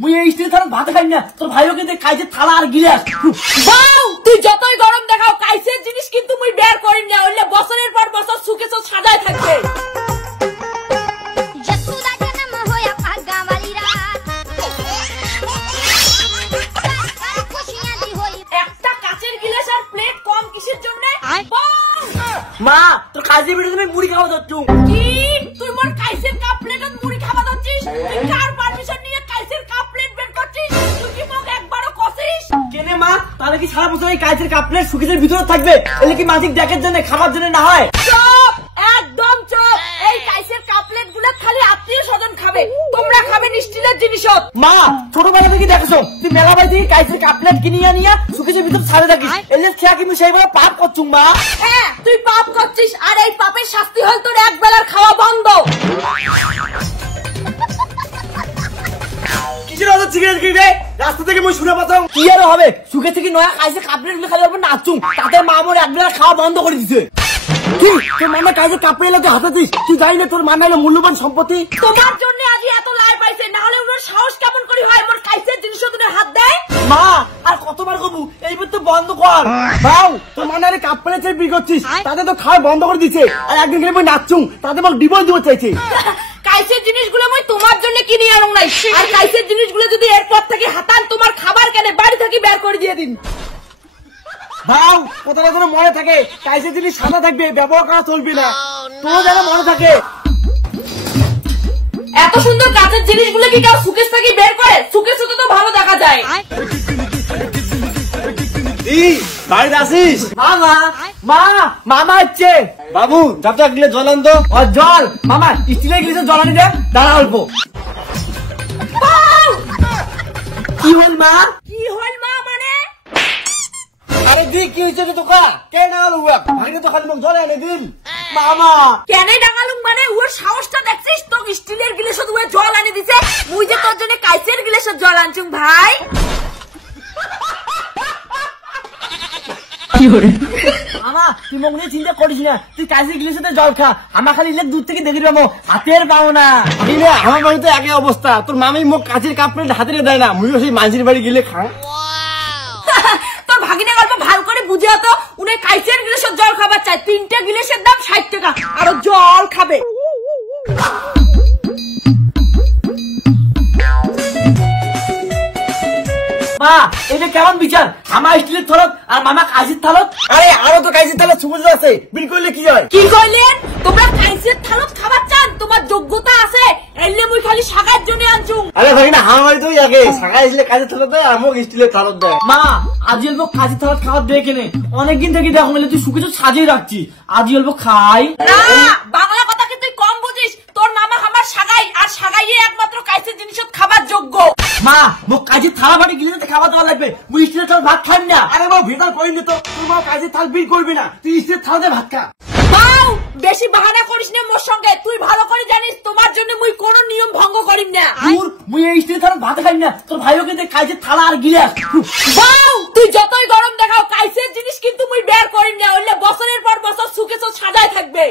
মুই এই স্টিল থালা ভাত খাই না, তোর ভাইও কিন্তু কাইসের থালা আর গিলাস। বাউ তুই যতই গরম দেখাও কাইসের জিনিস কিন্তু মুই বের করিম না, হইলে বছরের পর বছর সুকেছ সাজায় থাকবে। একটা কাচের গিলাস আর প্লেট কম কিসের জন্য? মা তোর কাজের ভিডিও তুমি মুড়ি খাওয়া যাচ্ছ কি? তুই মোর কাইসের কাপ প্লেট আর মুড়ি খাওয়া যাচ্ছিস? তুই কার পারমিশন নিয়ে কাইসের কাপ প্লেট বের করছিস? তুই কি মোক একবারও কষিস? কেনে মা? তাহলে কি সারা বছর এই কাইসের কাপ প্লেট সুকেসের ভিতরে থাকবে? এলে কি মাঝিক ডেকের জন্য খাবার জন্য না হয়? চুপ, একদম চুপ। এই কাইসের কাপ প্লেট গুলো খালি আত্মীয় স্বজন খাবে, তোমরা খাবে স্টিলের জিনিস। মা ছোটবেলা থেকে দেখছো তুই মেলা বাড়ি থেকে কাইসের কাপ প্লেট কিনে আনিয়া সুকেসের ভিতরে ছাড়ে থাকিস, এলে খেয়া কিন্তু সেইভাবে পাপ করছুম মা। হ্যাঁ তুই পাপ করছিস, আর এই পাপের শাস্তি হল তোর এক বেলার খাওয়া বন্ধ। কিসের অত সিগারেট কিনে রাস্তা থেকে মই শুনে পাতাম কি আর হবে? সুখে থেকে নয়া কাইসের কাপ প্লেট গুলো খালি হবে নাচুম, তাতে মা মোর এক বেলা খাওয়া বন্ধ করে দিছে। কি তোর মামা কাইসের কাপ প্লেট লাগে হাতাতিস? তুই জানি না তোর মামা হলো মূল্যবান সম্পত্তি? তোমার জন্য আজ এত লাই পাইছে, না হলে ওর সাহস কেমন করে হয় মোর কাইসের জিনিস তোদের হাত দেয়? মা আর কতবার কবু এইবার তো বন্ধ কর। বাউ তোর মানে আরে কাপ প্লেট বিক্রি করছিস, তাতে তো খাওয়া বন্ধ করে দিছে, আর একদিন গেলে মই নাচুম, তাতে মোক ডিভোর্স দিতে চাইছে। কাইসের জিনিসগুলো মই তোমার জন্য কিনে আনুম নাই, আর কাইসের জিনিসগুলো যদি এরপর থেকে হাতান তোমার খাবার কেনে বাড়ি থেকে বের করে দিয়ে দিন। ভাও কোথাও যেন মনে থাকে কাইসের জিনিস সাদা থাকবে, ব্যবহার করা চলবে না, তোর যেন মনে থাকে। এত সুন্দর কাঁচের জিনিসগুলো কি কেউ সুকেশ থেকে বের করে? সুকেশ তো ভালো দেখা যায়। বাড়িতে আসিস? মামা মা মামা হচ্ছে বাবু যাবো এক গিলে জল আনতো। জল মামা স্টিলের গিলে জল আনি দে, দাঁড়া অল্প। কি হল মা? কি হল মা মানে? আরে দি কি হয়েছে তোকা? কে নাগালু ভাগে তো খালি মোক জল এনে দিন। মামা কেন ডাঙালুম মানে? ওর সাহসটা দেখছিস? তো স্টিলের গিলাসে তুই জল আনি দিছে, মুই যে তোর জন্য কাইসের গিলাসে জল আনছুম ভাই। মামা তুই মোক নিয়ে চিন্তা করিস না, তুই কাইসের গিলাসে জল খা, আমার খালি ইলে দূর থেকে দেখি পাবো, হাতের পাবো না। আমার বাড়িতে একই অবস্থা, তোর মামি মোক কাঁচের কাপ প্লেট হাতে দেয় না, মুইও সেই মাঝির বাড়ি গেলে খায়। তোর ভাগিনা গল্প ভালো করে বুঝে তো, উনি কাইসের গিলাসের জল খাবার চাই, 3টে গিলাসের দাম 60 টাকা, আরো জল খাবে। মা এটা কেমন বিচার? আমার স্টিলের থালত আর মামা কাঁচের থালত? আরে আরো তো কাঁচের থালত সুগন্ধ আছে, বিল করলে কি হয়? কি কইলেন? তোমরা কাইসের থালত খাবার চান? তোমার যোগ্যতা আছে? এলে মুই খালি শাকার জন্য আনছুম। আরে ভাই না আমার তো আগে শাখা স্টিলের কাঁচের থালত দেয়, আমক স্টিলের থালত দেয়। মা আজ অল্প কাঁচের থালত খাবার দেয় কেনে? অনেকদিন থেকে দেখো মেলে তুই সুখে তো সাজিয়ে রাখছি, আজ অল্প খাই না। বাংলা কথা কি তুই কম বুঝিস? তোর মামা আমার সাগাই, আর সাগাইয়ে একমাত্র কাইসের জিনিস খাবার যোগ্য। মা মোক কাজের থালা বাটি গিলে খাবার দেওয়া লাগবে, মুই স্টিলের থাল ভাত খাই না। আরে মা ভেতর করি না তো, তুই মা কাজের থাল বিল করবি না, তুই স্টিলের থাল দিয়ে ভাত খা। বাউ বেশি বাহানা করিস না মোর সঙ্গে, তুই ভালো করে জানিস তোমার জন্য মুই কোনো নিয়ম ভঙ্গ করিম না। মুই এই স্টিলের থাল ভাত খাই না, তোর ভাইও কিন্তু কাজের থালা আর গিলাস। বাউ তুই যতই গরম দেখাও কাইসের জিনিস কিন্তু মুই বের করিম না, হইলে বছরের পর বছর সুকেছ সাজায় থাকবে।